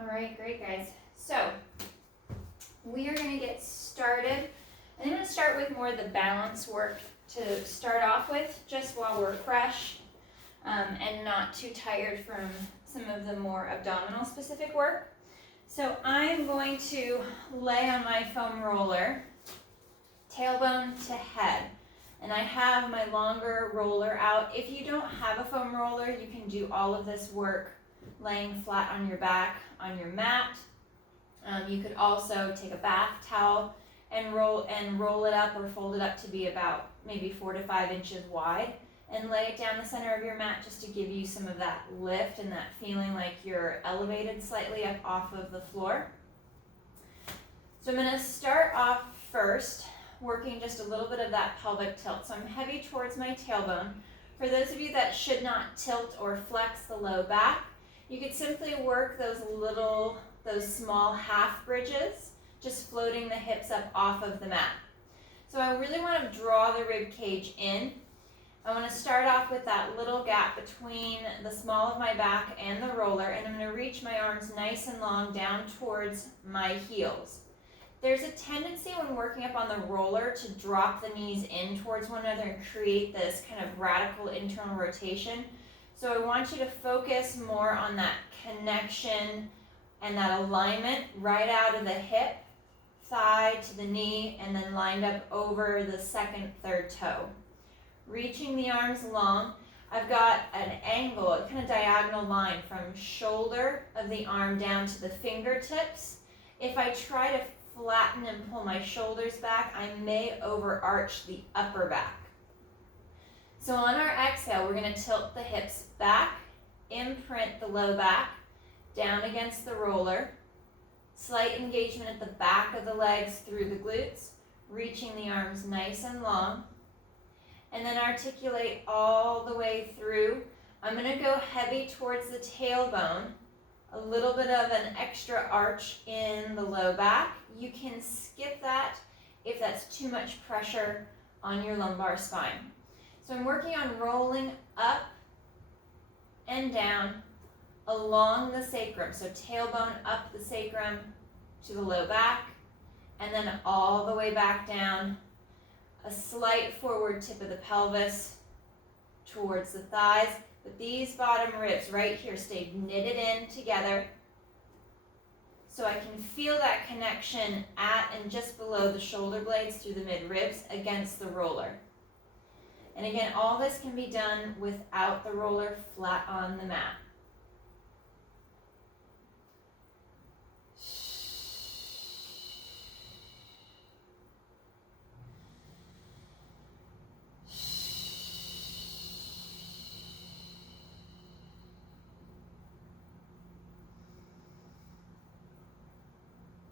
All right, great guys. So we are going to get started. I'm going to start with more of the balance work to start off with, just while we're fresh and not too tired from some of the more abdominal specific work. So I'm going to lay on my foam roller, tailbone to head. And I have my longer roller out. If you don't have a foam roller, you can do all of this work laying flat on your back on your mat. You could also take a bath towel and roll it up or fold it up to be about maybe 4 to 5 inches wide and lay it down the center of your mat just to give you some of that lift and that feeling like you're elevated slightly up off of the floor. So I'm going to start off first working just a little bit of that pelvic tilt. So I'm heavy towards my tailbone. For those of you that should not tilt or flex the low back, you could simply work those small half bridges, just floating the hips up off of the mat. So I really want to draw the rib cage in. I want to start off with that little gap between the small of my back and the roller, and I'm going to reach my arms nice and long down towards my heels. There's a tendency when working up on the roller to drop the knees in towards one another and create this kind of radical internal rotation. So I want you to focus more on that connection and that alignment right out of the hip, thigh to the knee, and then lined up over the second, third toe. Reaching the arms long, I've got an angle, a kind of diagonal line from shoulder of the arm down to the fingertips. If I try to flatten and pull my shoulders back, I may overarch the upper back. So on our exhale, we're going to tilt the hips back, imprint the low back, down against the roller, slight engagement at the back of the legs through the glutes, reaching the arms nice and long, and then articulate all the way through. I'm going to go heavy towards the tailbone, a little bit of an extra arch in the low back. You can skip that if that's too much pressure on your lumbar spine. So I'm working on rolling up and down along the sacrum. So tailbone up the sacrum to the low back, and then all the way back down. A slight forward tip of the pelvis towards the thighs. But these bottom ribs right here stay knitted in together. So I can feel that connection at and just below the shoulder blades through the mid-ribs against the roller. And again, all this can be done without the roller flat on the mat.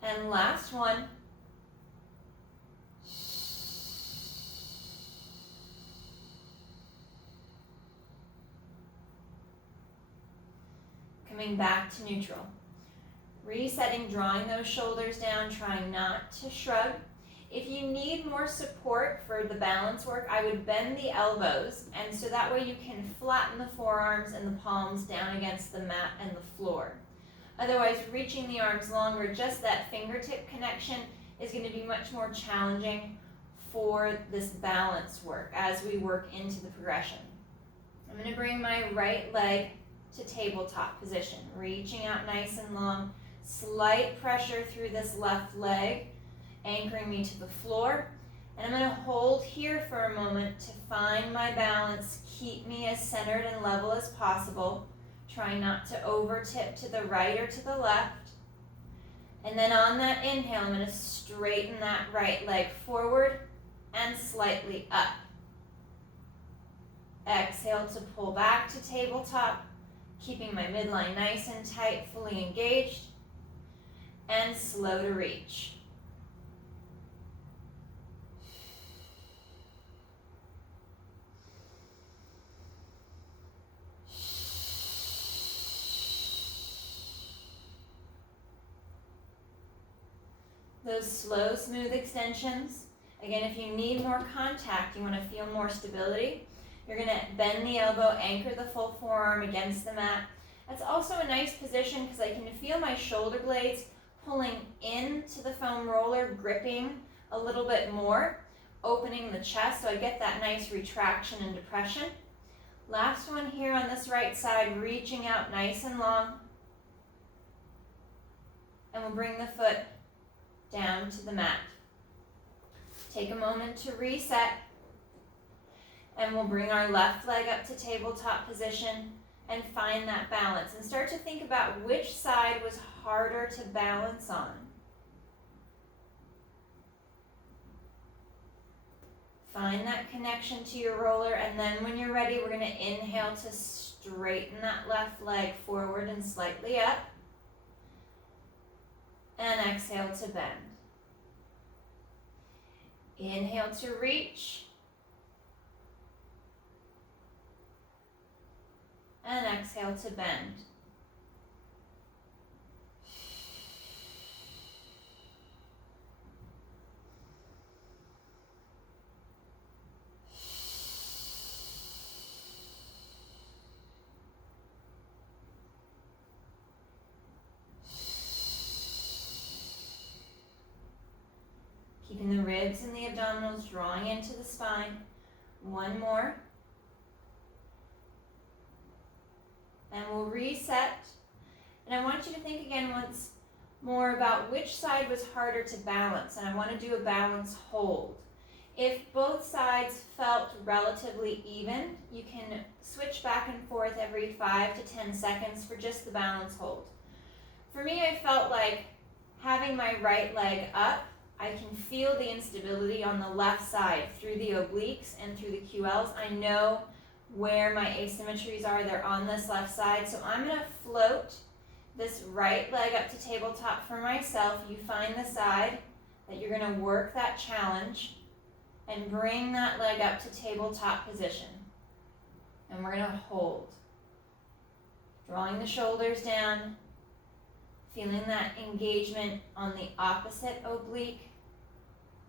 And last one. Coming back to neutral. Resetting, drawing those shoulders down, trying not to shrug. If you need more support for the balance work, I would bend the elbows, and so that way you can flatten the forearms and the palms down against the mat and the floor. Otherwise, reaching the arms longer, just that fingertip connection is going to be much more challenging for this balance work as we work into the progression. I'm going to bring my right leg to tabletop position, reaching out nice and long, slight pressure through this left leg, anchoring me to the floor. And I'm going to hold here for a moment to find my balance, keep me as centered and level as possible. Try not to over tip to the right or to the left. And then on that inhale, I'm going to straighten that right leg forward and slightly up. Exhale to pull back to tabletop, keeping my midline nice and tight, fully engaged, and slow to reach. Those slow, smooth extensions. Again, if you need more contact, you want to feel more stability, you're going to bend the elbow, anchor the full forearm against the mat, That's also a nice position because I can feel my shoulder blades pulling into the foam roller, gripping a little bit more, opening the chest, so I get that nice retraction and depression. Last one here on this right side, reaching out nice and long. And we'll bring the foot down to the mat. Take a moment to reset. And we'll bring our left leg up to tabletop position and find that balance. And start to think about which side was harder to balance on. Find that connection to your roller, and then when you're ready, we're going to inhale to straighten that left leg forward and slightly up. And exhale to bend. Inhale to reach. And exhale to bend. Keeping the ribs and the abdominals drawing into the spine. One more. And we'll reset. And I want you to think again once more about which side was harder to balance. And I want to do a balance hold. If both sides felt relatively even, you can switch back and forth every 5 to 10 seconds for just the balance hold. For me, I felt like having my right leg up, I can feel the instability on the left side through the obliques and through the QLs. I know where my asymmetries are. They're on this left side. So I'm going to float this right leg up to tabletop for myself. You find the side that you're going to work that challenge and bring that leg up to tabletop position. And we're going to hold. Drawing the shoulders down. Feeling that engagement on the opposite oblique.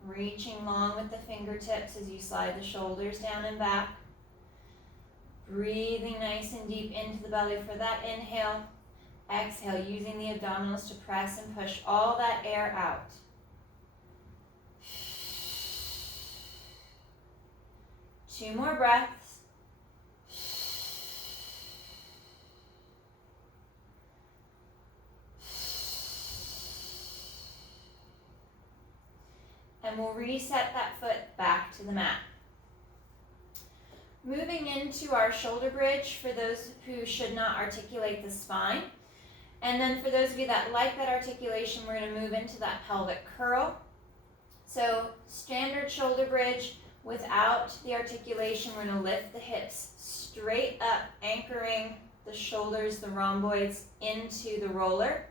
Reaching long with the fingertips as you slide the shoulders down and back. Breathing nice and deep into the belly for that inhale. Exhale, using the abdominals to press and push all that air out. Two more breaths. And we'll reset that foot back to the mat. Moving into our shoulder bridge for those who should not articulate the spine. And then for those of you that like that articulation, we're going to move into that pelvic curl. So standard shoulder bridge without the articulation, we're going to lift the hips straight up, anchoring the shoulders, the rhomboids, into the roller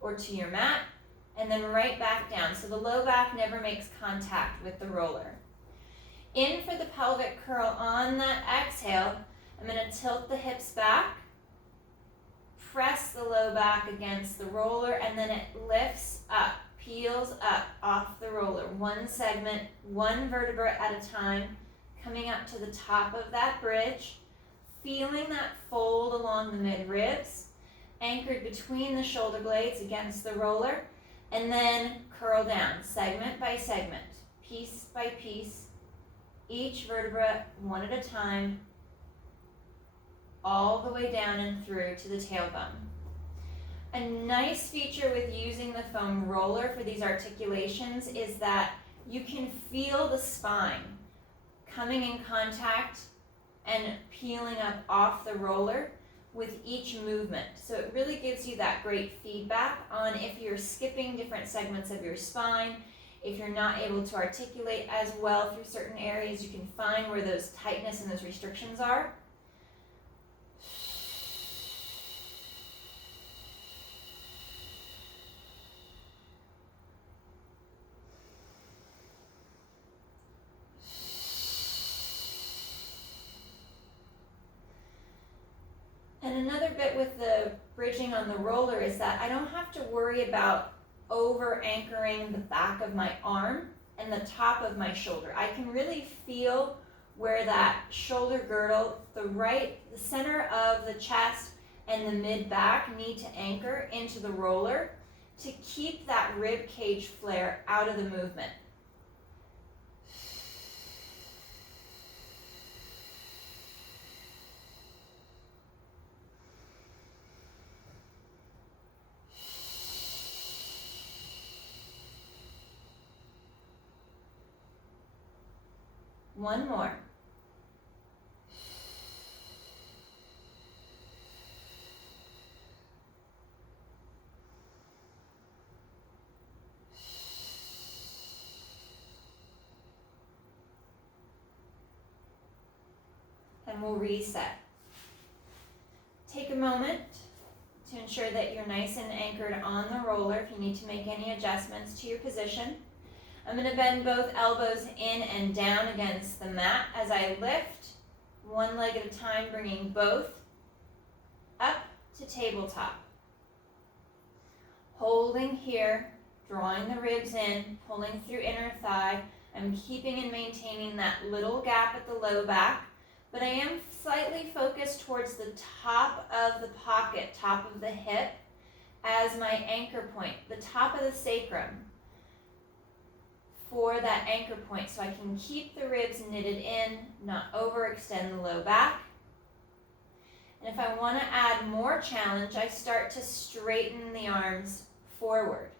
or to your mat. And then right back down. So the low back never makes contact with the roller. In for the pelvic curl on that exhale, I'm going to tilt the hips back, press the low back against the roller, and then it lifts up, peels up off the roller. One segment, one vertebra at a time, coming up to the top of that bridge, feeling that fold along the mid-ribs, anchored between the shoulder blades against the roller, and then curl down, segment by segment, piece by piece, each vertebra one at a time, all the way down and through to the tailbone. A nice feature with using the foam roller for these articulations is that you can feel the spine coming in contact and peeling up off the roller with each movement. So it really gives you that great feedback on if you're skipping different segments of your spine, if you're not able to articulate as well through certain areas, you can find where those tightness and those restrictions are. And another bit with the bridging on the roller is that I don't have to worry about over anchoring the back of my arm and the top of my shoulder. I can really feel where that shoulder girdle, the center of the chest and the mid-back need to anchor into the roller to keep that rib cage flare out of the movement. One more. And we'll reset. Take a moment to ensure that you're nice and anchored on the roller if you need to make any adjustments to your position. I'm going to bend both elbows in and down against the mat as I lift, one leg at a time, bringing both up to tabletop. Holding here, drawing the ribs in, pulling through inner thigh. I'm keeping and maintaining that little gap at the low back, but I am slightly focused towards the top of the pocket, top of the hip, as my anchor point, the top of the sacrum, for that anchor point, so I can keep the ribs knitted in, not overextend the low back. And if I want to add more challenge, I start to straighten the arms forward,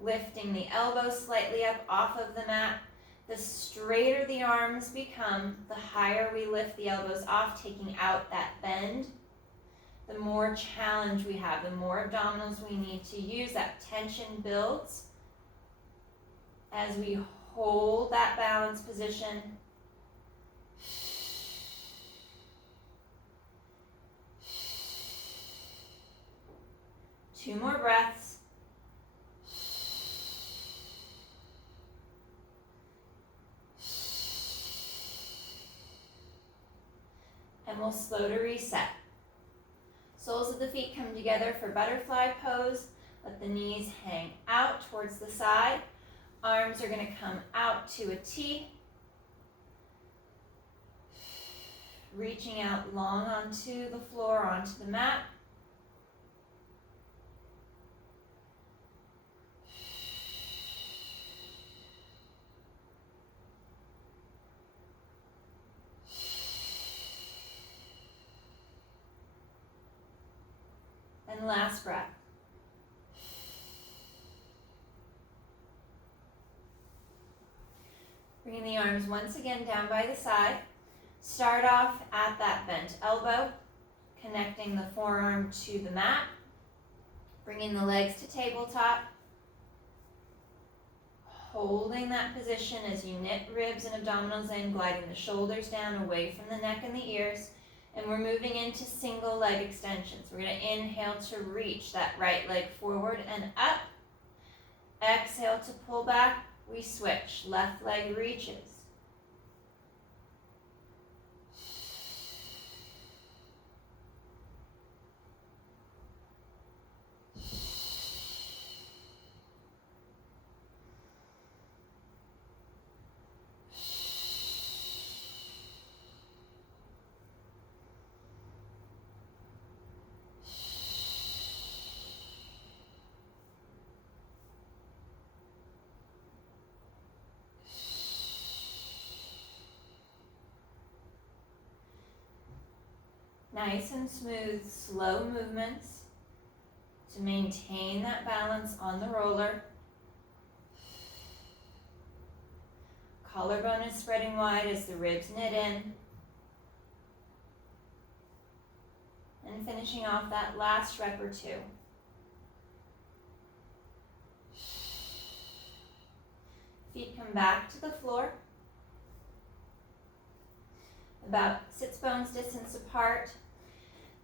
lifting the elbows slightly up off of the mat. The straighter the arms become, the higher we lift the elbows off, taking out that bend. The more challenge we have, the more abdominals we need to use. That tension builds as we hold that balance position. Two more breaths. And we'll slow to reset. Soles of the feet come together for butterfly pose. Let the knees hang out towards the side. Arms are going to come out to a T. Reaching out long onto the floor, onto the mat. And last breath. Bringing the arms once again down by the side. Start off at that bent elbow, connecting the forearm to the mat. Bringing the legs to tabletop. Holding that position as you knit ribs and abdominals in, gliding the shoulders down away from the neck and the ears. And we're moving into single leg extensions. We're going to inhale to reach that right leg forward and up. Exhale to pull back. We switch. Left leg reaches. Nice and smooth, slow movements to maintain that balance on the roller. Collarbone is spreading wide as the ribs knit in. And finishing off that last rep or two. Feet come back to the floor. About sits bones distance apart.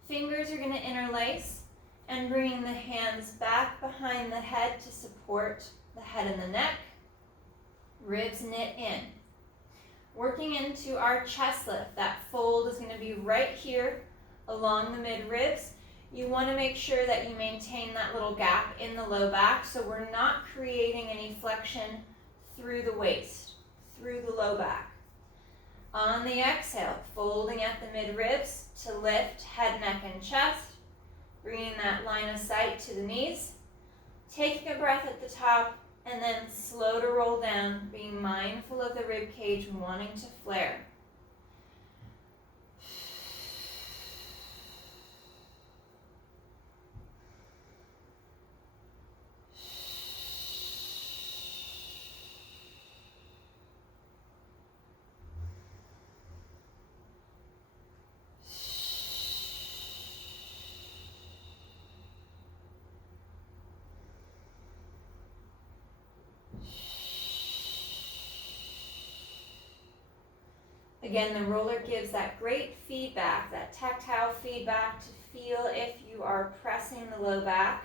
Fingers are going to interlace and bringing the hands back behind the head to support the head and the neck. Ribs knit in. Working into our chest lift. That fold is going to be right here along the mid ribs. You want to make sure that you maintain that little gap in the low back so we're not creating any flexion through the waist, through the low back. On the exhale, folding at the mid ribs to lift head, neck, and chest. line of sight to the knees. Taking a breath at the top, and then slow to roll down, being mindful of the rib cage wanting to flare. Again, the roller gives that great feedback, that tactile feedback to feel if you are pressing the low back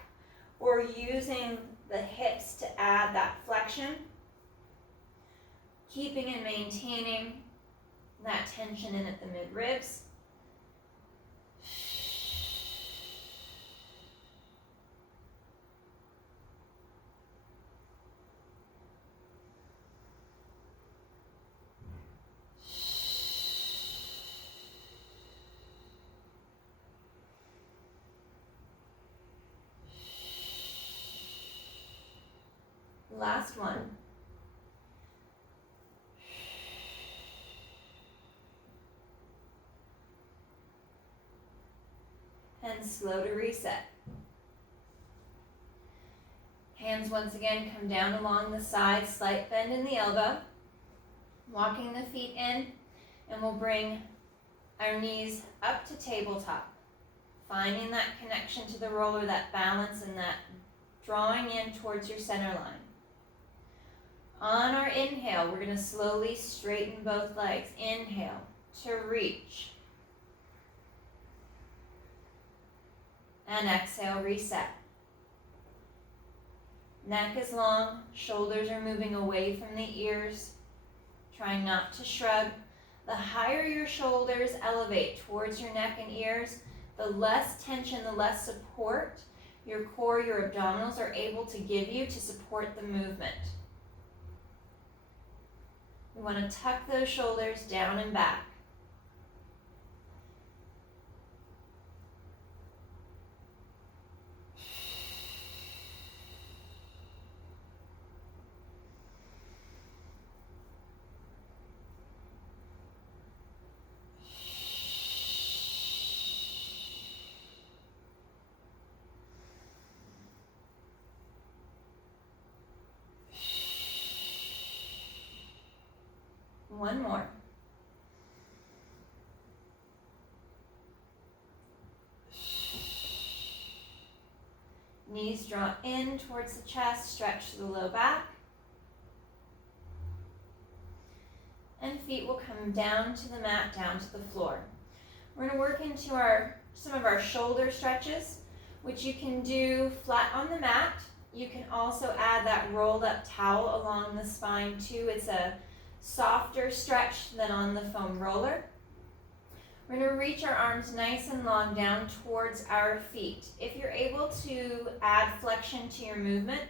or using the hips to add that flexion, keeping and maintaining that tension in at the mid-ribs. Last one. And slow to reset. Hands once again come down along the side, slight bend in the elbow. Walking the feet in, and we'll bring our knees up to tabletop. Finding that connection to the roller, that balance, and that drawing in towards your center line. On our inhale, we're going to slowly straighten both legs. Inhale to reach. And exhale, reset. Neck is long, shoulders are moving away from the ears. Trying not to shrug. The higher your shoulders elevate towards your neck and ears, the less tension, the less support your core, your abdominals are able to give you to support the movement. We want to tuck those shoulders down and back. One more. Knees draw in towards the chest, stretch to the low back. And feet will come down to the mat, down to the floor. We're going to work into some of our shoulder stretches, which you can do flat on the mat. You can also add that rolled up towel along the spine too. It's a softer stretch than on the foam roller. We're going to reach our arms nice and long down towards our feet. If you're able to add flexion to your movement,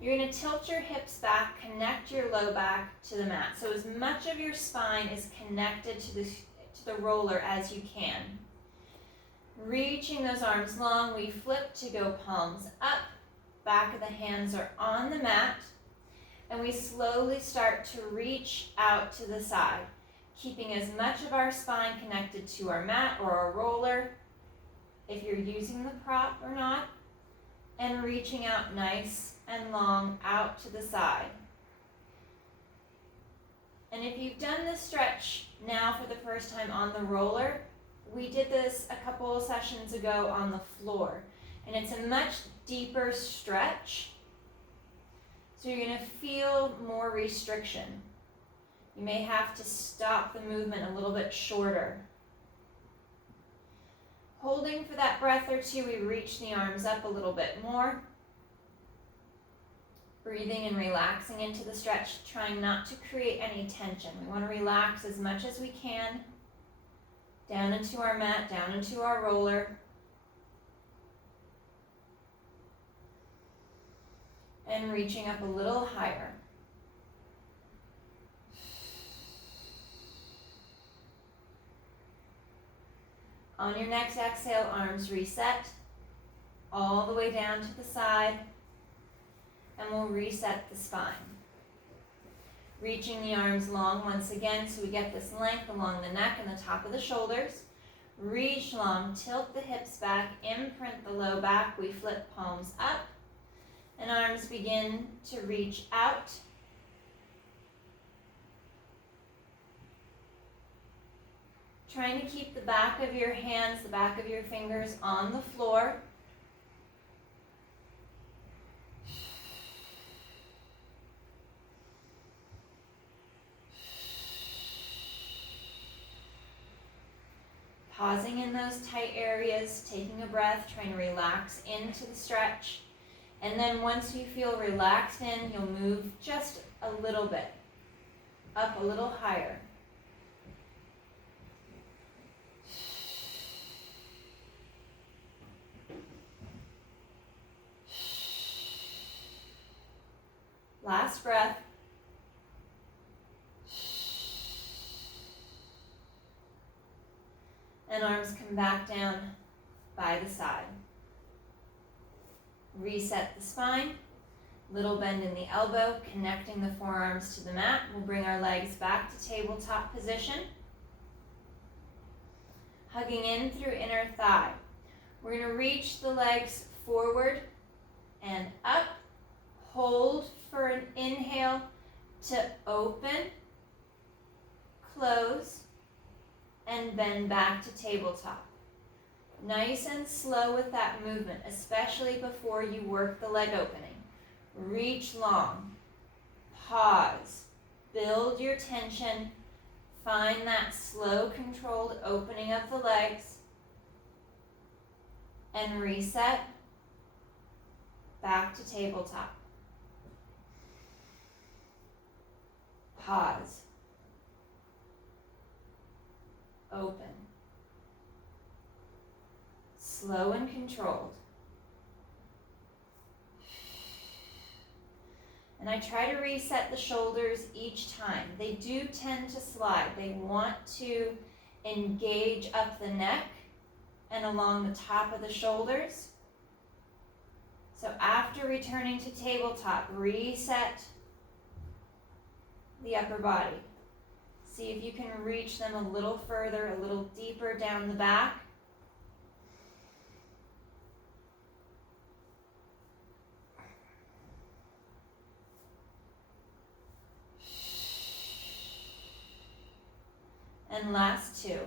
you're going to tilt your hips back, connect your low back to the mat. So as much of your spine is connected to the roller as you can. Reaching those arms long, we flip to go palms up, back of the hands are on the mat. And we slowly start to reach out to the side, keeping as much of our spine connected to our mat or our roller, if you're using the prop or not, and reaching out nice and long out to the side. And if you've done this stretch now for the first time on the roller, we did this a couple of sessions ago on the floor, and it's a much deeper stretch. So you're going to feel more restriction. You may have to stop the movement a little bit shorter. Holding for that breath or two, we reach the arms up a little bit more. Breathing and relaxing into the stretch, trying not to create any tension. We want to relax as much as we can. Down into our mat, down into our roller. And reaching up a little higher. On your next exhale, arms reset. all the way down to the side, and we'll reset the spine. Reaching the arms long once again so we get this length along the neck and the top of the shoulders. Reach long, tilt the hips back, imprint the low back. We flip palms up, and arms begin to reach out. Trying to keep the back of your hands, the back of your fingers on the floor. Pausing in those tight areas, taking a breath, trying to relax into the stretch. And then once you feel relaxed in, you'll move just a little bit, up a little higher. Last breath. And arms come back down by the side. Reset the spine. Little bend in the elbow, connecting the forearms to the mat. We'll bring our legs back to tabletop position. Hugging in through inner thigh. We're going to reach the legs forward and up. Hold for an inhale to open, close, and bend back to tabletop. Nice and slow with that movement, especially before you work the leg opening. Reach long, pause, build your tension, find that slow, controlled opening of the legs, and reset back to tabletop. Pause. Open. Slow and controlled. And I try to reset the shoulders each time. They do tend to slide. They want to engage up the neck and along the top of the shoulders. So after returning to tabletop, reset the upper body. See if you can reach them a little further, a little deeper down the back. And last two.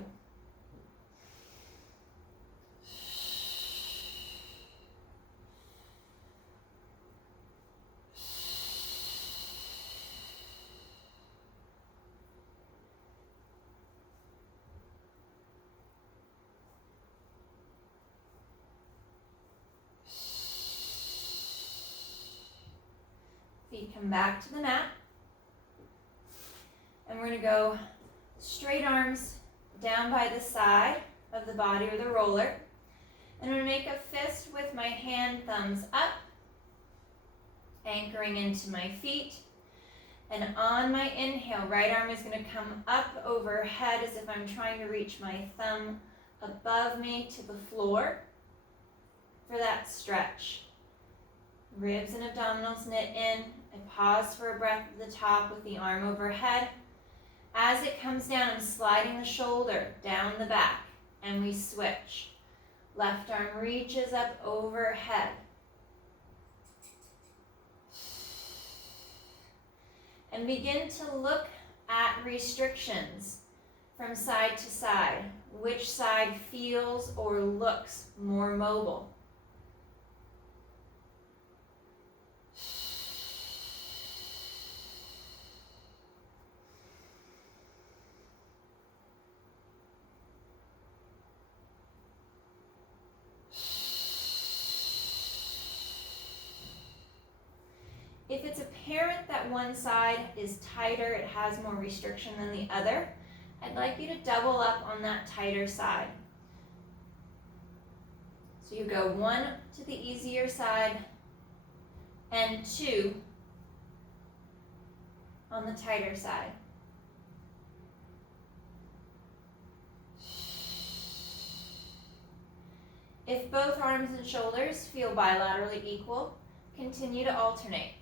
Feet come back to the mat. And we're going to go straight arms down by the side of the body or the roller. And I'm going to make a fist with my hand thumbs up, anchoring into my feet. And on my inhale, right arm is going to come up overhead as if I'm trying to reach my thumb above me to the floor for that stretch. Ribs and abdominals knit in. I pause for a breath at the top with the arm overhead. As it comes down, I'm sliding the shoulder down the back, and we switch. Left arm reaches up overhead. And begin to look at restrictions from side to side. Which side feels or looks more mobile? If it's apparent that one side is tighter, it has more restriction than the other, I'd like you to double up on that tighter side. So you go 1 to the easier side and 2 on the tighter side. If both arms and shoulders feel bilaterally equal, continue to alternate.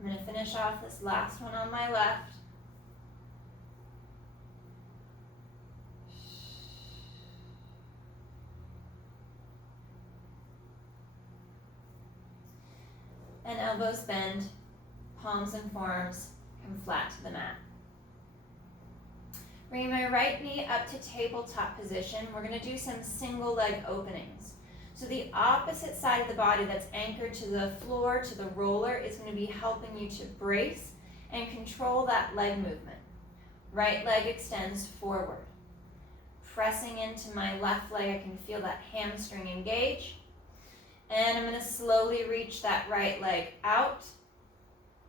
I'm going to finish off this last one on my left. And elbows bend, palms and forearms come flat to the mat. Bringing my right knee up to tabletop position, we're going to do some single leg openings. So the opposite side of the body that's anchored to the floor, to the roller, is going to be helping you to brace and control that leg movement. Right leg extends forward. Pressing into my left leg, I can feel that hamstring engage. And I'm going to slowly reach that right leg out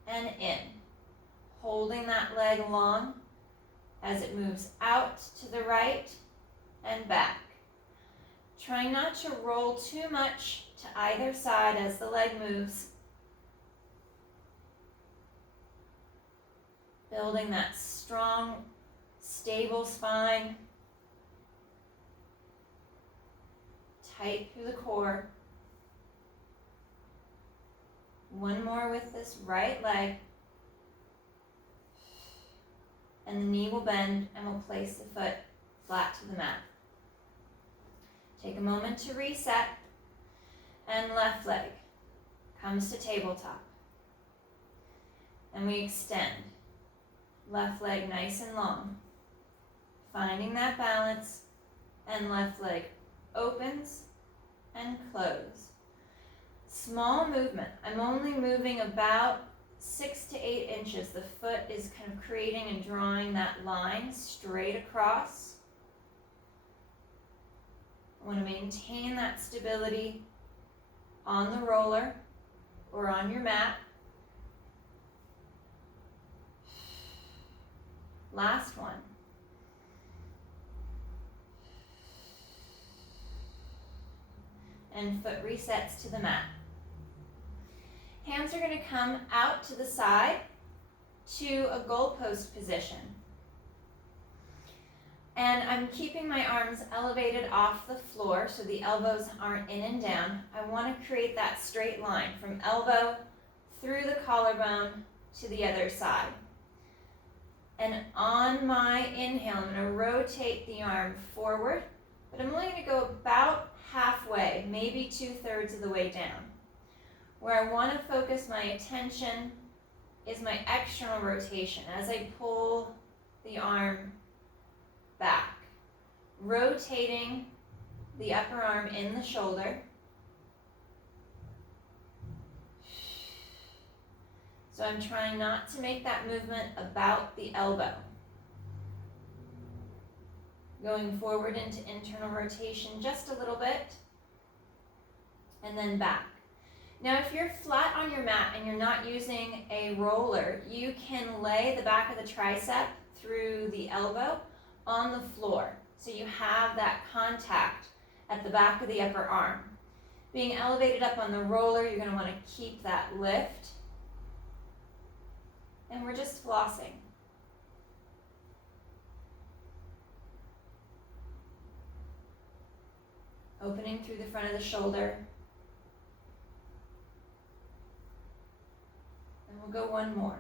and in. Holding that leg long as it moves out to the right and back. Trying not to roll too much to either side as the leg moves. Building that strong, stable spine. Tight through the core. One more with this right leg. And the knee will bend and we'll place the foot flat to the mat. Take a moment to reset, and left leg comes to tabletop. And we extend, left leg nice and long, finding that balance, and left leg opens and closes. Small movement. I'm only moving about 6 to 8 inches. The foot is kind of creating and drawing that line straight across. I want to maintain that stability on the roller or on your mat. Last one. And foot resets to the mat. Hands are going to come out to the side to a goalpost position. And I'm keeping my arms elevated off the floor so the elbows aren't in and down. I want to create that straight line from elbow through the collarbone to the other side. And on my inhale, I'm going to rotate the arm forward, but I'm only going to go about halfway, maybe 2/3 of the way down. Where I want to focus my attention is my external rotation as I pull the arm back, rotating the upper arm in the shoulder. So I'm trying not to make that movement about the elbow. Going forward into internal rotation just a little bit, and then back. Now if you're flat on your mat and you're not using a roller, you can lay the back of the tricep through the elbow on the floor. So you have that contact at the back of the upper arm. Being elevated up on the roller, you're going to want to keep that lift. And we're just flossing. Opening through the front of the shoulder. And we'll go one more.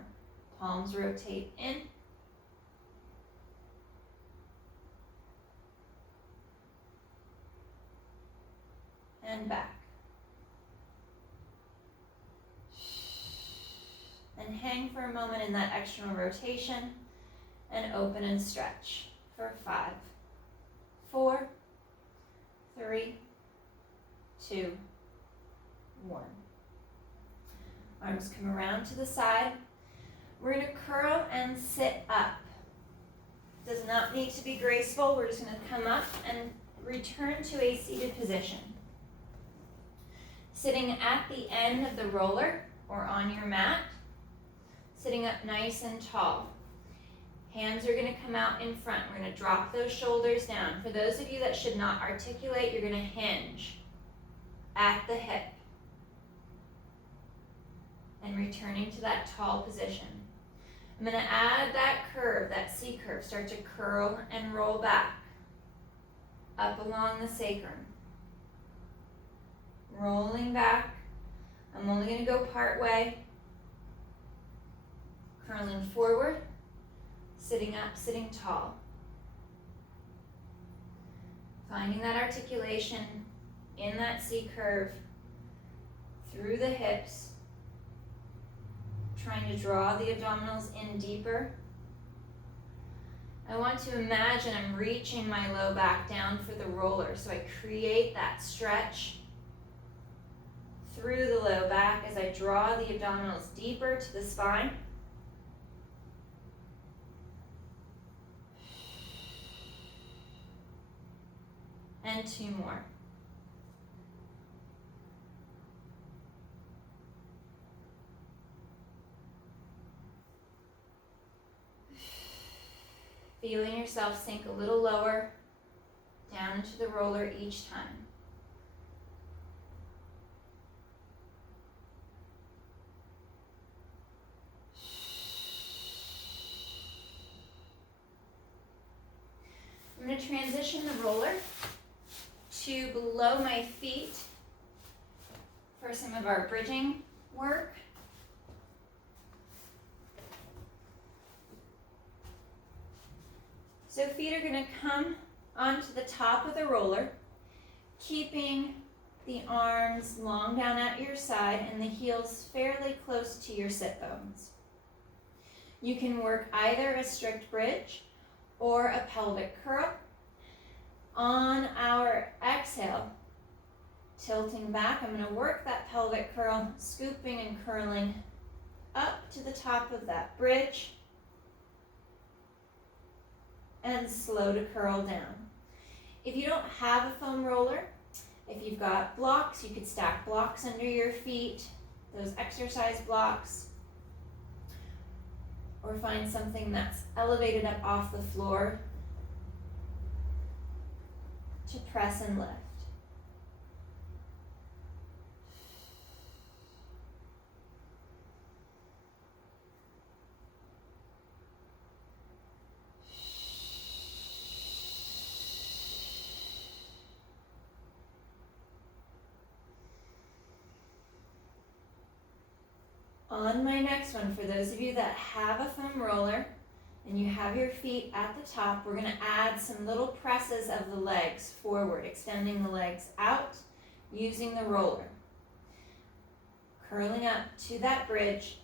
Palms rotate in. And back. And hang for a moment in that external rotation and open and stretch for 5, 4, 3, 2, 1. Arms come around to the side. We're going to curl and sit up. Does not need to be graceful. We're just going to come up and return to a seated position. Sitting at the end of the roller or on your mat. Sitting up nice and tall. Hands are gonna come out in front. We're gonna drop those shoulders down. For those of you that should not articulate, you're gonna hinge at the hip. And returning to that tall position. I'm gonna add that curve, that C curve. Start to curl and roll back. Up along the sacrum. Rolling back. I'm only gonna go part way. Curling forward. Sitting up, sitting tall. Finding that articulation in that C curve. Through the hips. Trying to draw the abdominals in deeper. I want to imagine I'm reaching my low back down for the roller, so I create that stretch through the low back as I draw the abdominals deeper to the spine. And 2 more. Feeling yourself sink a little lower down into the roller each time. I'm going to transition the roller to below my feet for some of our bridging work. So feet are going to come onto the top of the roller, keeping the arms long down at your side and the heels fairly close to your sit bones. You can work either a strict bridge or a pelvic curl. On our exhale, tilting back, I'm going to work that pelvic curl, scooping and curling up to the top of that bridge. And slow to curl down. If you don't have a foam roller, if you've got blocks, you could stack blocks under your feet, those exercise blocks, or find something that's elevated up off the floor to press and lift. On my next one, for those of you that have a foam roller and you have your feet at the top, we're going to add some little presses of the legs forward, extending the legs out using the roller. Curling up to that bridge,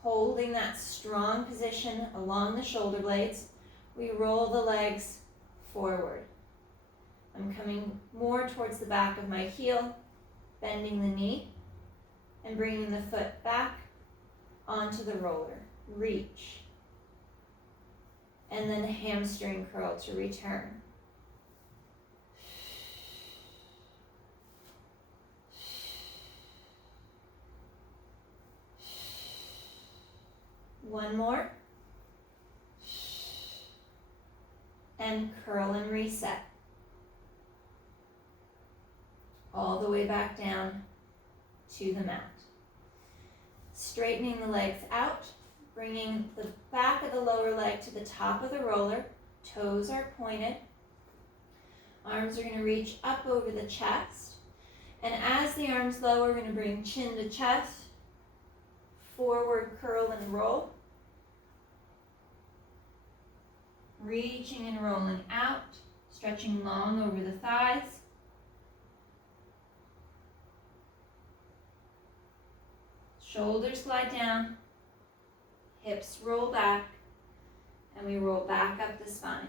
holding that strong position along the shoulder blades, we roll the legs forward. I'm coming more towards the back of my heel, bending the knee, and bringing the foot back onto the roller. Reach. And then hamstring curl to return. One more. And curl and reset. All the way back down to the mat. Straightening the legs out, bringing the back of the lower leg to the top of the roller. Toes are pointed. Arms are going to reach up over the chest. And as the arms lower, we're going to bring chin to chest. Forward curl and roll. Reaching and rolling out, stretching long over the thighs. Shoulders glide down, hips roll back, and we roll back up the spine.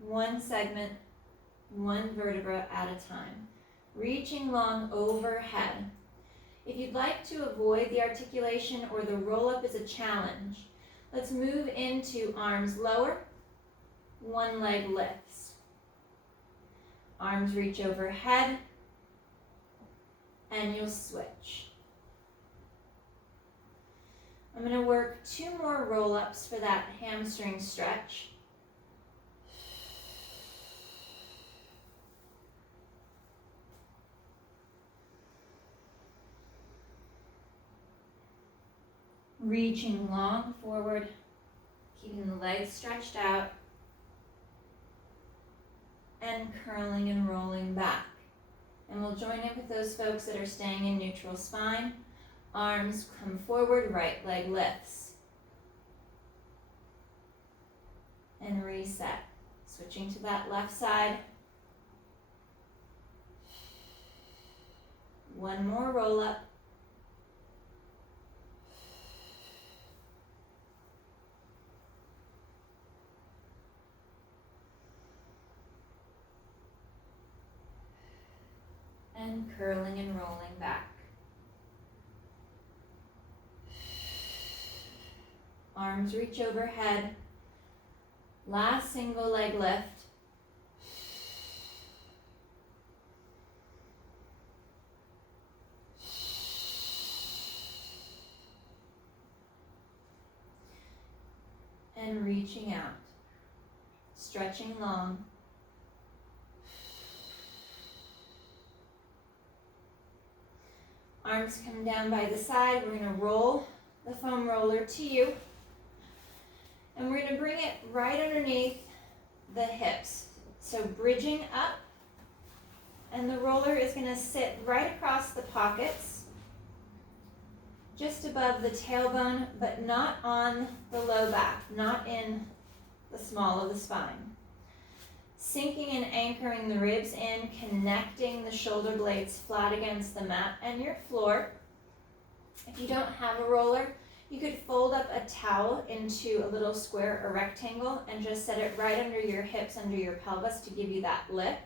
One segment, one vertebra at a time. Reaching long overhead. If you'd like to avoid the articulation or the roll up is a challenge, let's move into arms lower, one leg lifts. Arms reach overhead. and you'll switch. I'm going to work 2 more roll-ups for that hamstring stretch. Reaching long forward, keeping the legs stretched out, and curling and rolling back. And we'll join in with those folks that are staying in neutral spine. Arms come forward, right leg lifts. And reset. Switching to that left side. 1 more roll up. And curling and rolling back. Arms reach overhead. Last single leg lift. And reaching out. Stretching long. Arms come down by the side. We're going to roll the foam roller to you. And we're going to bring it right underneath the hips. So bridging up. And the roller is going to sit right across the pockets. Just above the tailbone, but not on the low back. Not in the small of the spine. Sinking and anchoring the ribs in, connecting the shoulder blades flat against the mat and your floor. If you don't have a roller, you could fold up a towel into a little square or rectangle and just set it right under your hips, under your pelvis to give you that lift.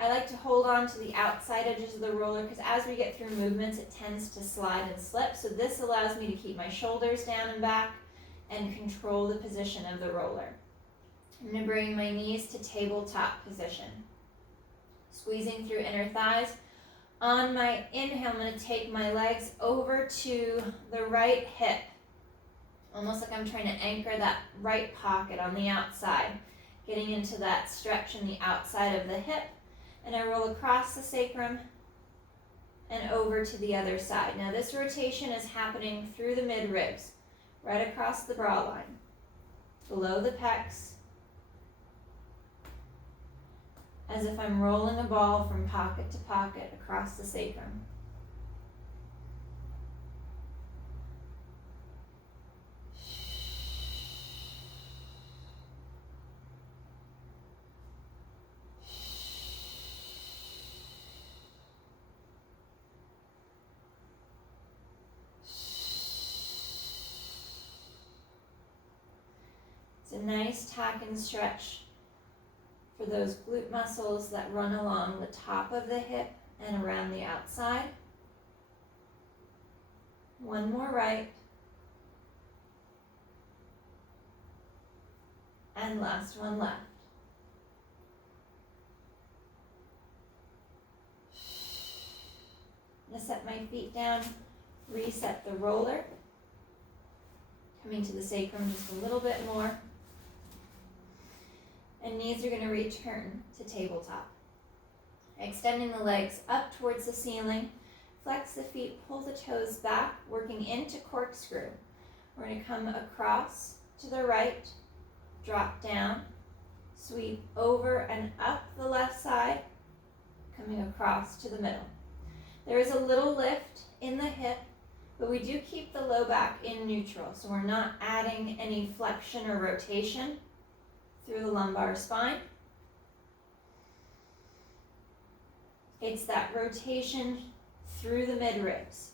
I like to hold on to the outside edges of the roller because as we get through movements, it tends to slide and slip. So this allows me to keep my shoulders down and back and control the position of the roller. I'm going to bring my knees to tabletop position. Squeezing through inner thighs. On my inhale, I'm going to take my legs over to the right hip. Almost like I'm trying to anchor that right pocket on the outside. Getting into that stretch in the outside of the hip. And I roll across the sacrum and over to the other side. Now this rotation is happening through the mid-ribs. Right across the bra line. Below the pecs. As if I'm rolling a ball from pocket to pocket across the sacrum. It's a nice tack and stretch for those glute muscles that run along the top of the hip and around the outside. 1 more right. And last one left. I'm going to set my feet down, reset the roller. Coming to the sacrum just a little bit more. And knees are going to return to tabletop. Extending the legs up towards the ceiling. Flex the feet, pull the toes back, working into corkscrew. We're going to come across to the right, drop down, sweep over and up the left side, coming across to the middle. There is a little lift in the hip, but we do keep the low back in neutral, so we're not adding any flexion or rotation through the lumbar spine. It's that rotation through the mid-ribs.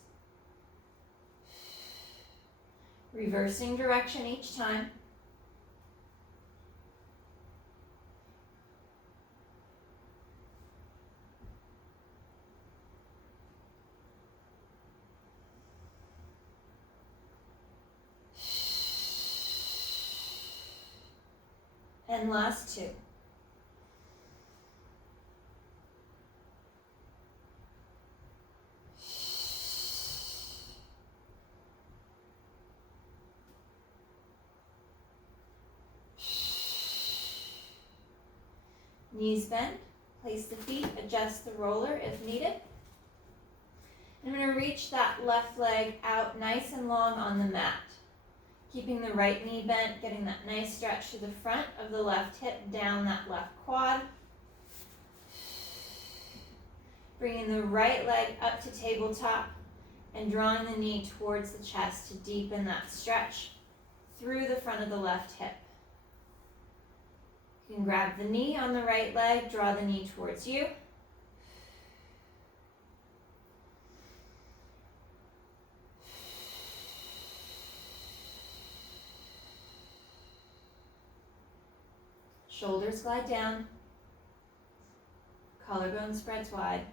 Reversing direction each time. And last 2. Knees bend, place the feet, adjust the roller if needed. I'm going to reach that left leg out nice and long on the mat. Keeping the right knee bent, getting that nice stretch to the front of the left hip, down that left quad. Bringing the right leg up to tabletop and drawing the knee towards the chest to deepen that stretch through the front of the left hip. You can grab the knee on the right leg, draw the knee towards you. Shoulders glide down, collarbone spreads wide,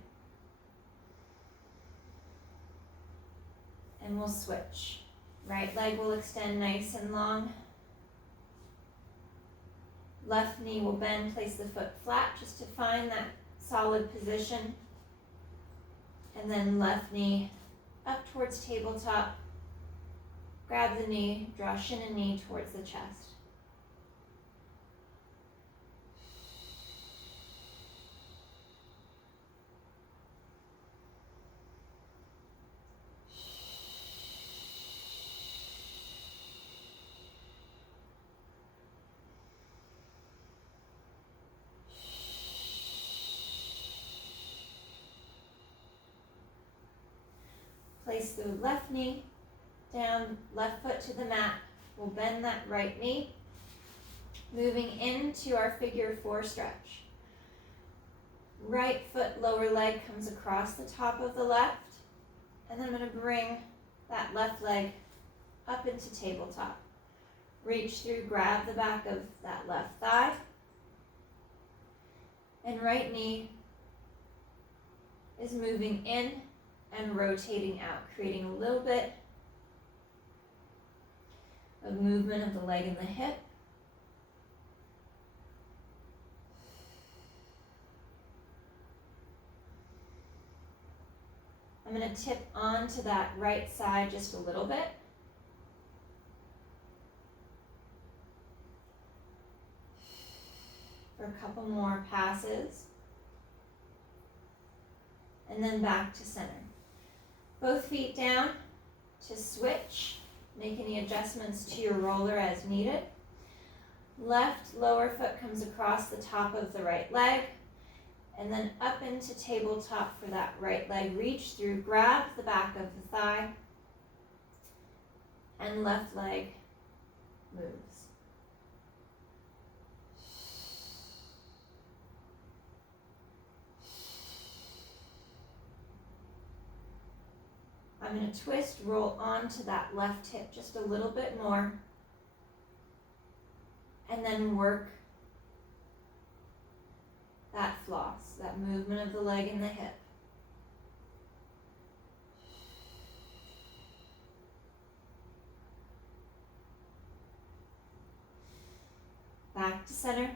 and we'll switch. Right leg will extend nice and long. Left knee will bend, place the foot flat just to find that solid position. And then left knee up towards tabletop. Grab the knee, draw shin and knee towards the chest. Place the left knee down, left foot to the mat. We'll bend that right knee. Moving into our figure 4 stretch. Right foot, lower leg comes across the top of the left. And then I'm going to bring that left leg up into tabletop. Reach through, grab the back of that left thigh. And right knee is moving in and rotating out, creating a little bit of movement of the leg and the hip. I'm going to tip onto that right side just a little bit. For a couple more passes. And then back to center. Both feet down to switch. Make any adjustments to your roller as needed. Left lower foot comes across the top of the right leg. And then up into tabletop for that right leg. Reach through, grab the back of the thigh. And left leg moves. I'm going to twist, roll onto that left hip just a little bit more. And then work that floss, that movement of the leg and the hip. Back to center,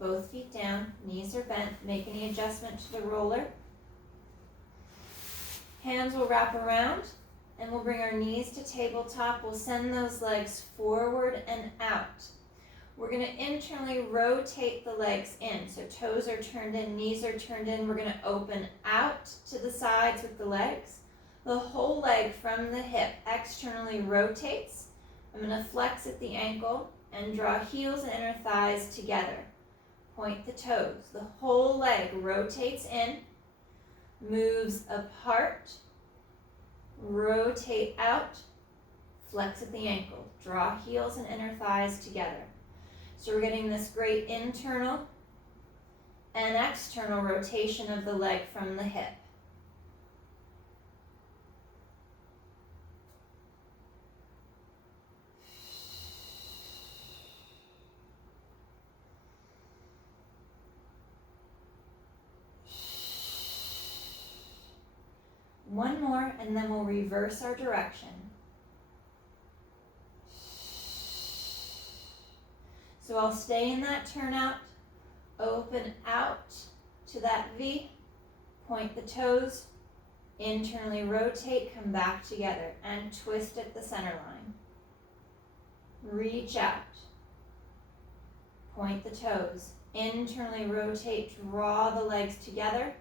both feet down, knees are bent. Make any adjustment to the roller. Hands will wrap around and we'll bring our knees to tabletop. We'll send those legs forward and out. We're going to internally rotate the legs in. So toes are turned in, knees are turned in. We're going to open out to the sides with the legs. The whole leg from the hip externally rotates. I'm going to flex at the ankle and draw heels and inner thighs together. Point the toes. The whole leg rotates in. Moves apart, rotate out, flex at the ankle, draw heels and inner thighs together. So we're getting this great internal and external rotation of the leg from the hip. One more, and then we'll reverse our direction. So I'll stay in that turnout, open out to that V, point the toes, internally rotate, come back together, and twist at the center line. Reach out, point the toes, Internally rotate, draw the legs together.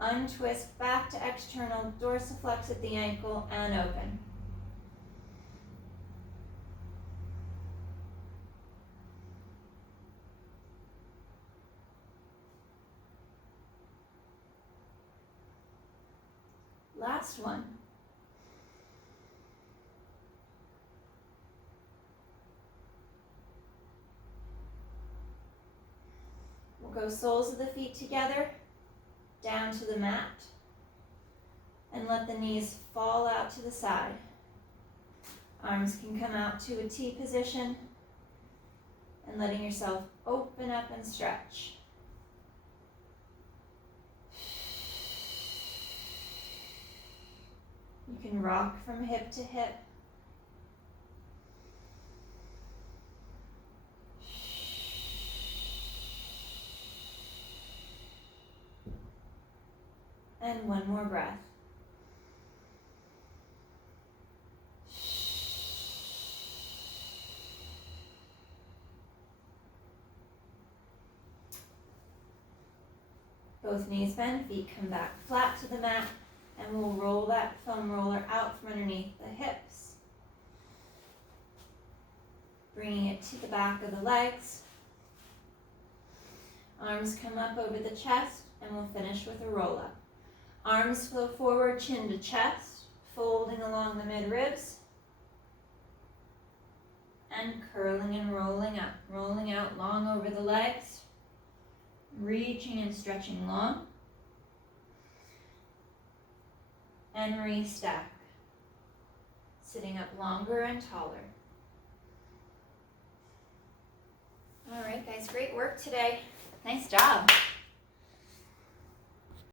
Untwist back to external, dorsiflex at the ankle, and open. Last one. We'll go soles of the feet together, down to the mat, and let the knees fall out to the side. Arms can come out to a T position, and letting yourself open up and stretch. You can rock from hip to hip. And one more breath. Both knees bend, feet come back flat to the mat, and we'll roll that foam roller out from underneath the hips. Bringing it to the back of the legs. Arms come up over the chest, and we'll finish with a roll up. Arms flow forward, chin to chest, folding along the mid-ribs, and curling and rolling up, rolling out long over the legs, reaching and stretching long, and restack, sitting up longer and taller. All right, guys, great work today. Nice job.